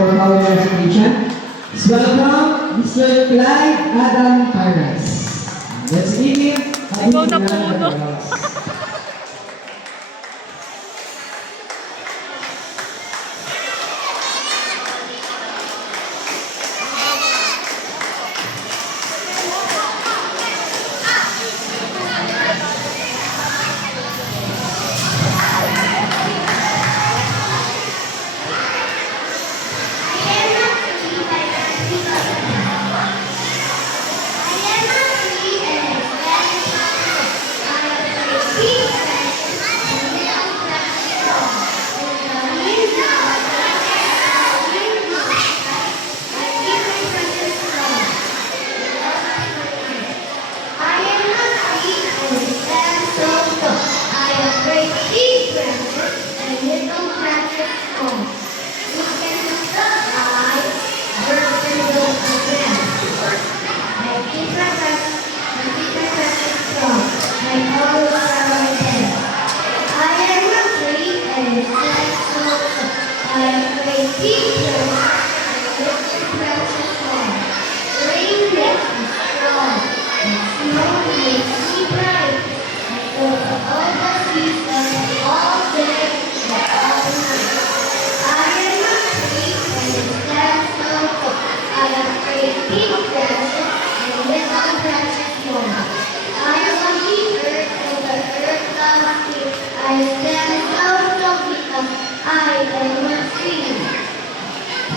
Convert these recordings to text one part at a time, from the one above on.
for our resignation. Please welcome Mr. Clyde Adam Paras. Let's give him a Ikaw big na round of puno. applause.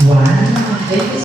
Wow, thank you